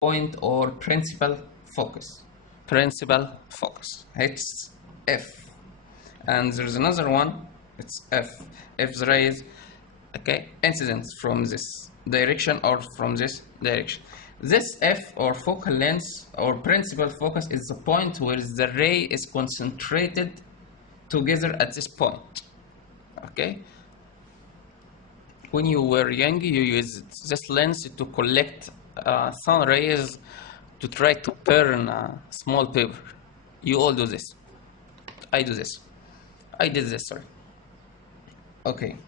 point or principal focus. Principal focus. It's F. And there's another one, it's F. If the rays, okay, incidence from this direction or from this direction. This F or focal length or principal focus is the point where the ray is concentrated together at this point. Okay? When you were young, you used this lens to collect sun rays to try to burn small paper. You all do this. I do this. I did this, sorry. Okay.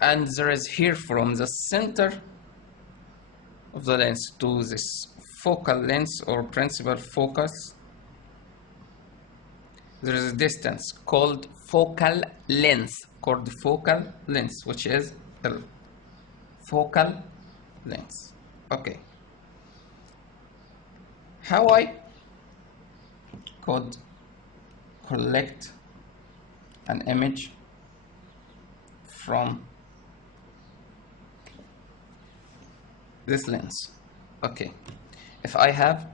And there is here from the center of the lens to this focal length or principal focus, there is a distance called focal length, which is L. Focal length. Okay. How I could collect an image from this lens? Okay, if I have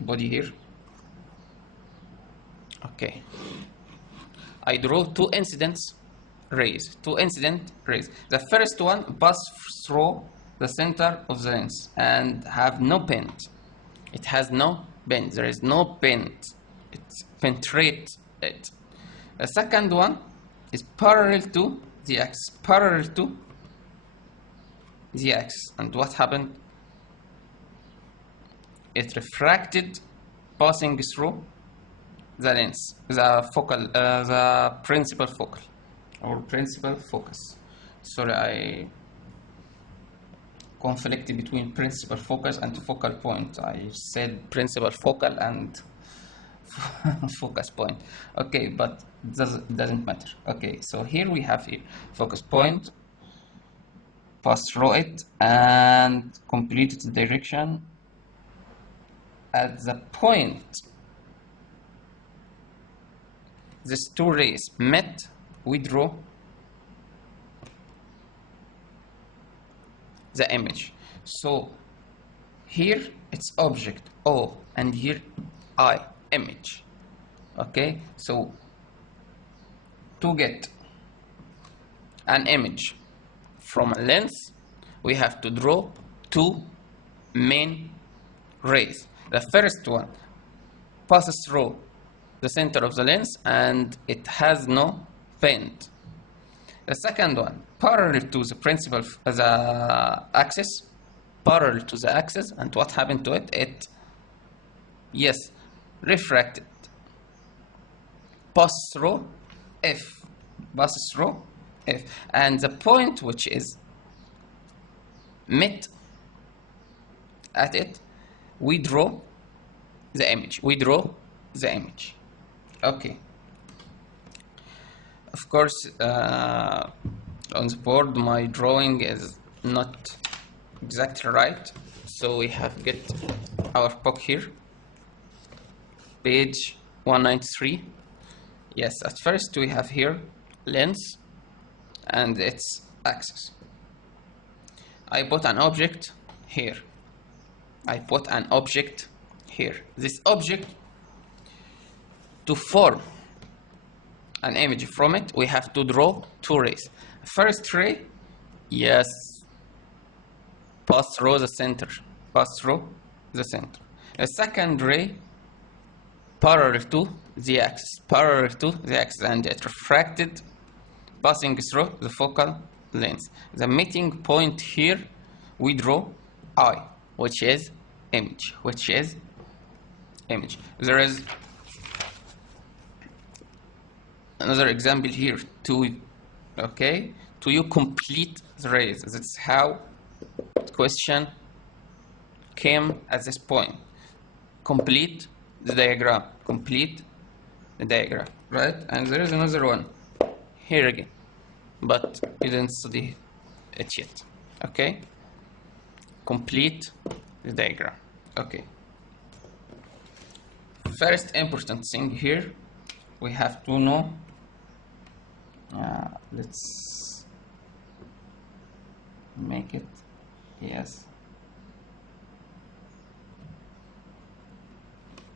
body here, okay, I draw two incident rays. The first one pass through the center of the lens and have no bend. It has no bend. There is no bend. It penetrates it. The second one is parallel to the axis. And what happened? It refracted, passing through the lens, the principal focal or principal focus. Sorry, I conflicted between principal focus and focal point. I said principal focal and focus point. Okay, but doesn't matter. Okay, so here we have focus point, pass through it and complete its direction at the point these two rays met. We draw the image. So here it's object O and here I, image. Okay, so to get an image from a lens, we have to draw two main rays. The first one passes through the center of the lens and it has no bend. The second one parallel to the principal, the axis, and what happened to it? It, yes, refracted, passes through F, and the point which is met at it, we draw the image. Okay. Of course, on the board, my drawing is not exactly right, so we have get our book here, page 193. Yes, at first we have here lens and its axis. I put an object here. This object, to form an image from it, we have to draw two rays. First ray, yes, pass through the center. The second ray, parallel to the axis, and it refracted, passing through the focal length. The meeting point here, we draw I, which is image. There is another example here to you complete the rays. That's how the question came at this point. Complete the diagram, right? And there is another one here again, but you didn't study it yet. Okay, complete the diagram. Okay, first important thing here, we have to know, let's make it, yes,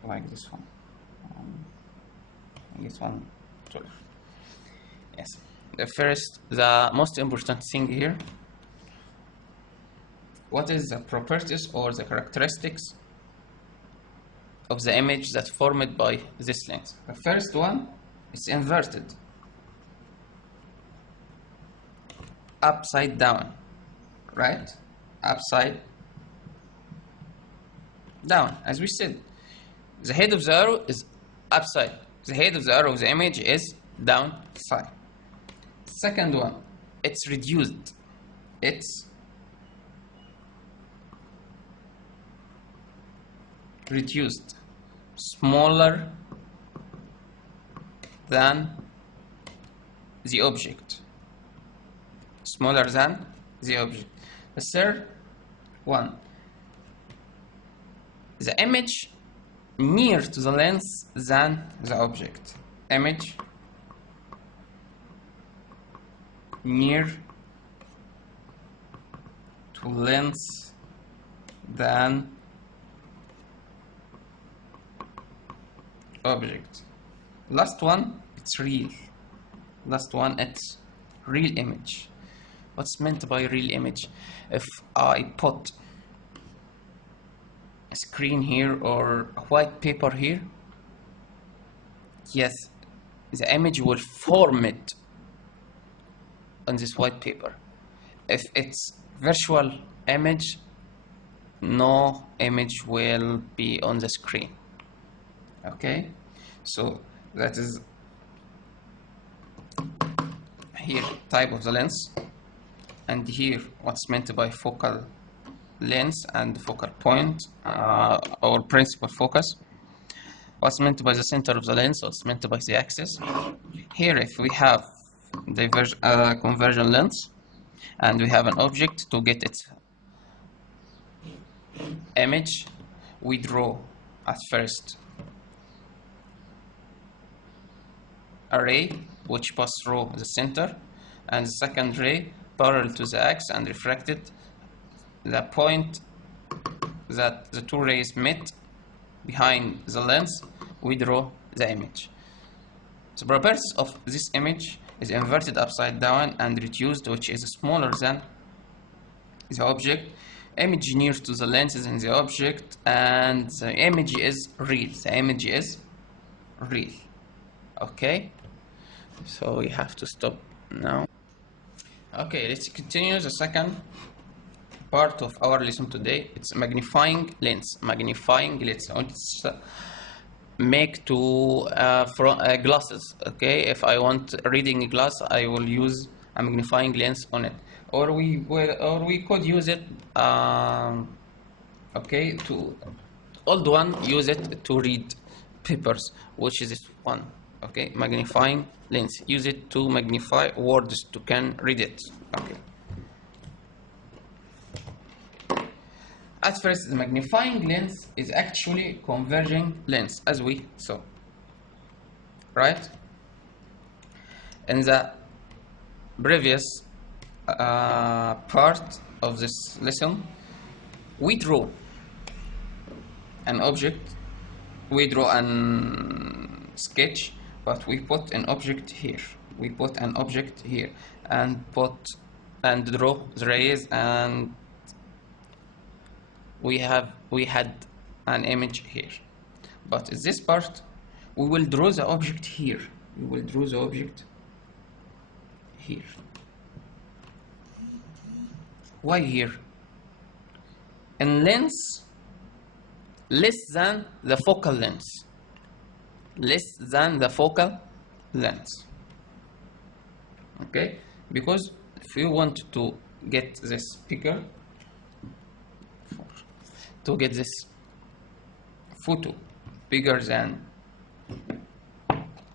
like this one. This one 12. Yes. The most important thing here, what is the properties or the characteristics of the image that's formed by this lens? The first one is inverted, upside down, right? Upside down, as we said. The head of the arrow is upside. The head of the arrow of the image is downside. Second one, it's reduced. It's reduced, smaller than the object. Smaller than the object. The third one, the image near to the lens than the object. Image near to lens than object. Last one, it's real. Last one, it's real image. What's meant by real image? If I put a screen here or a white paper here, yes, the image will form it on this white paper. If it's virtual image, no image will be on the screen. Okay, so that is here type of the lens, and here what's meant by focal length and focal point, or principal focus. What's meant by the center of the lens, what's meant by the axis. Here if we have conversion lens and we have an object, to get its image we draw at first a ray which pass through the center, and the second ray parallel to the axis and refracted the point that the two rays met behind the lens. We draw the image. The properties of this image is inverted upside down and reduced, which is smaller than the object. Image near to the lens is in the object, and the image is real. The image is real. Okay, so we have to stop now. Okay, let's continue the second part of our lesson today. It's magnifying lens. Magnifying lens. Let's make two glasses. Okay, if I want reading glass, I will use a magnifying lens on it, or we could use it. Okay, to old one, use it to read papers, which is this one. Okay, magnifying lens. Use it to magnify words to can read it. Okay. At first, the magnifying lens is actually converging lens, as we saw. Right? In the previous part of this lesson, we draw an object. We draw an sketch, but we put an object here. We put an object here and draw the rays, and we had an image here. But in this part, we will draw the object here. We will draw the object here. Why here? In lens less than the focal length. Less than the focal length. Okay? Because if you want to get this bigger, to get this photo bigger than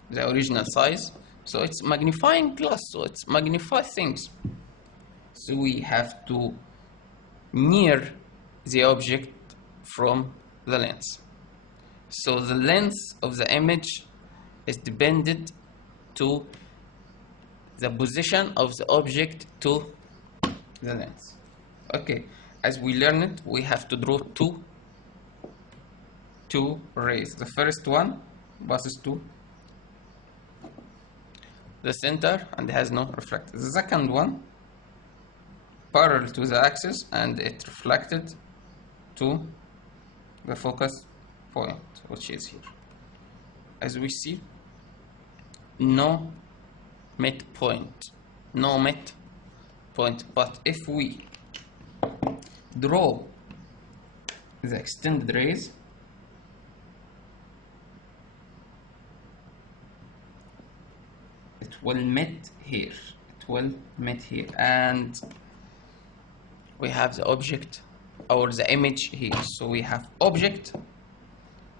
the original size, so it's magnifying glass, so it's magnify things. So we have to near the object from the lens. So the length of the image is dependent to the position of the object to the lens. Okay, as we learned, we have to draw two two rays. The first one passes to the center and has no reflected. The second one parallel to the axis and it reflected to the focus point, which is here. As we see, no midpoint, no midpoint. But if we draw the extended rays, it will meet here. It will meet here, and we have the object or the image here. So we have object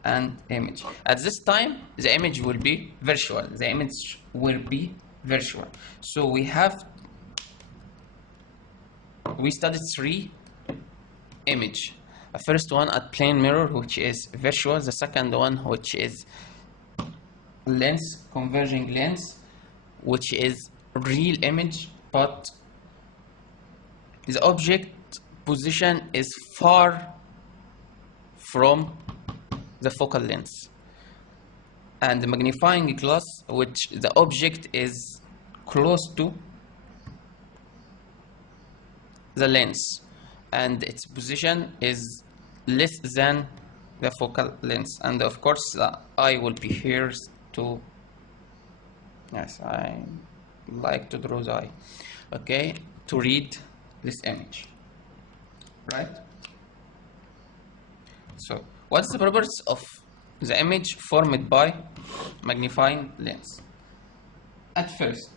and image. At this time, the image will be virtual. The image will be virtual. So we studied three image. The first one at plane mirror, which is virtual. The second one, which is lens, converging lens, which is real image, but the object position is far from the focal length. And the magnifying glass, which the object is close to the lens and its position is less than the focal length. And of course the eye will be here to, yes, I like to draw the eye, okay, to read this image, right? So what's the properties of the image formed by magnifying lens? At first,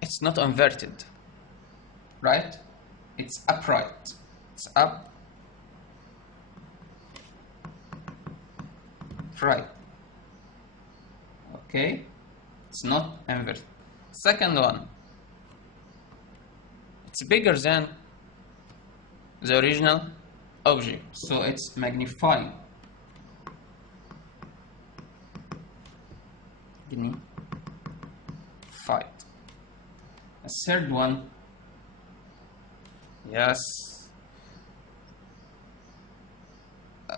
it's not inverted, right? It's upright. It's upright. Okay? It's not inverted. Second one, it's bigger than the original object, so it's magnifying. Magnified. The third one, yes,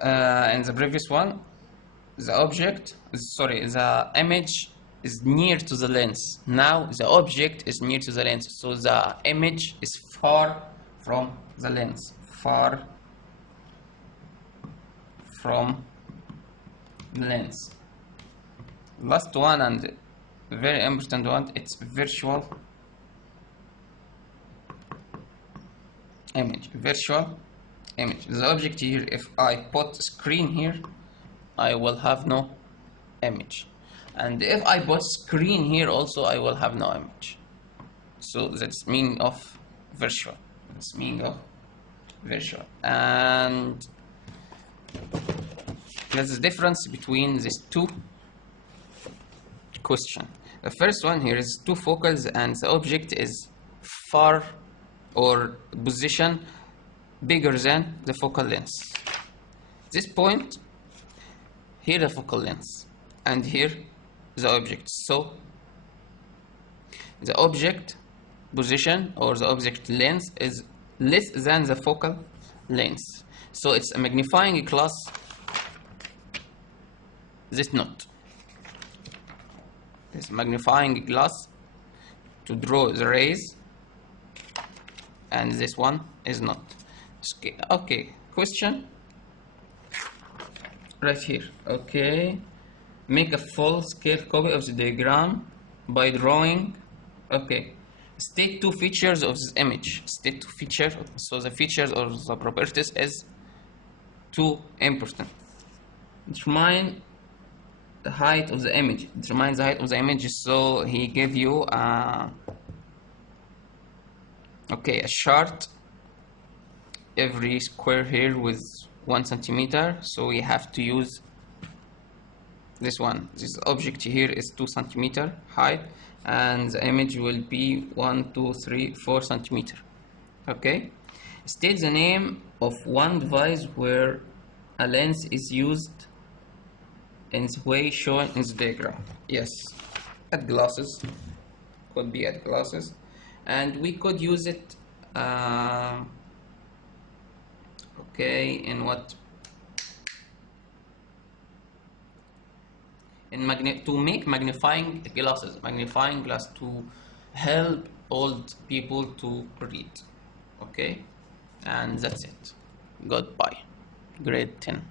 in the previous one, the image is near to the lens. Now the object is near to the lens, so the image is far from the lens. Far from the lens. Last one and very important one, it's virtual image. Virtual image. The object here, if I put screen here, I will have no image. And if I put screen here also, I will have no image. So that's meaning of virtual. That's meaning of virtual. And there's a difference between these two questions. The first one here is two focals and the object is far or position bigger than the focal length. This point, here the focal length and here the object. So the object position or the object length is less than the focal length. So it's a magnifying glass, this not. This magnifying glass to draw the rays, and this one is not. Okay, question right here. Okay, make a full scale copy of the diagram by drawing. Okay, state two features of this image. State two features. So the features or the properties is too important. Determine the height of the image. Determine the height of the image. So he gave you a chart. Every square here with 1 centimeter. So we have to use this one. This object here is 2 centimeter height, and the image will be 1, 2, 3, 4 centimeter. Okay. State the name of one device where a lens is used in the way shown in the diagram. Yes, at glasses, could be at glasses, and we could use it. okay, in what, in to make magnifying glass to help old people to read. Okay, and that's it. Goodbye. Grade 10.